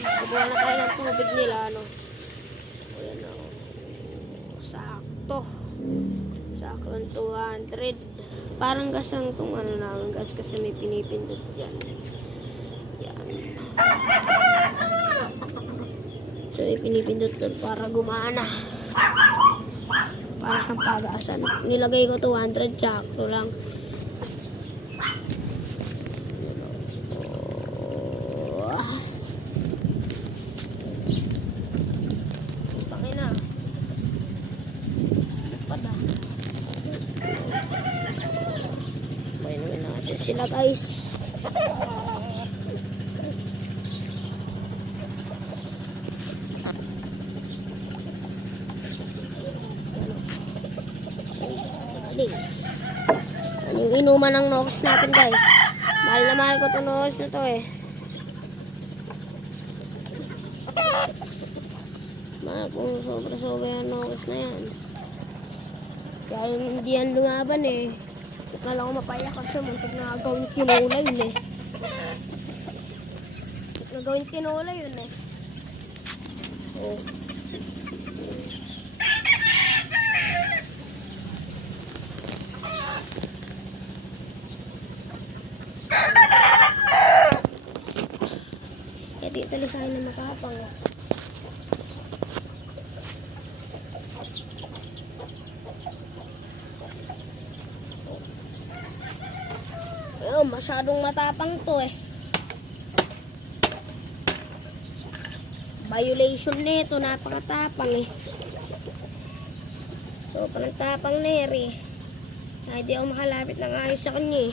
Kumuha na tayo ng tubig nila, ano. Ayan o. Sakto. Sakto ng 200. Parang gasang itong ano namin gas kasi may pinipindot dyan. Yan. So may pinipindot doon para gumana. Para siyang pag-asan. Nilagay ko 200, sakto lang. Sila guys. Yung inuman ng Nox natin guys. Mahal na mahal ko itong Nox na to eh. Mahal kung sobra-sobra yung Nox na yan. Kaya hindi yan lumaban eh. Akala ko mapayak kasi muntik na gawin kinulay yun eh. Nagawin kinulay yun eh. Oh. Kaya di talisahin na makapang. Masyadong matapang to eh. Violation nito, napakatapang eh. So, panagtapang na eh. Hindi ako makalapit ng ayos sa kanya eh.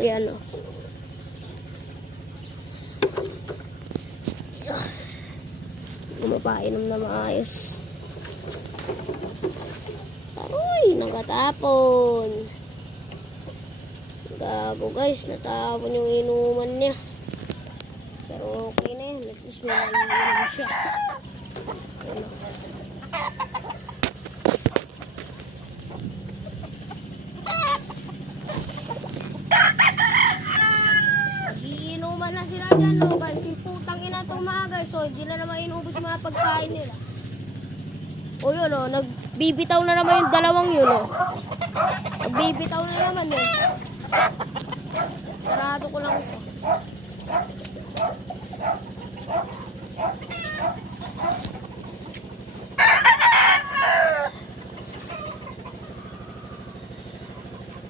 Ayan o. Mapainom na maayos. Uy, nakatapon. Gago guys, natapon yung inuman niya. Pero okay na yun. At least may naiinom siya. Ano? Nagiinuman na sila dyan, no guys. Yung putang ina itong mga guys. So, hindi na naman inubos yung mga pagkain nila. O yun o, nagbibitaw na naman yung dalawang yun o. Nagbibitaw na naman yun. Sarado ko lang ito.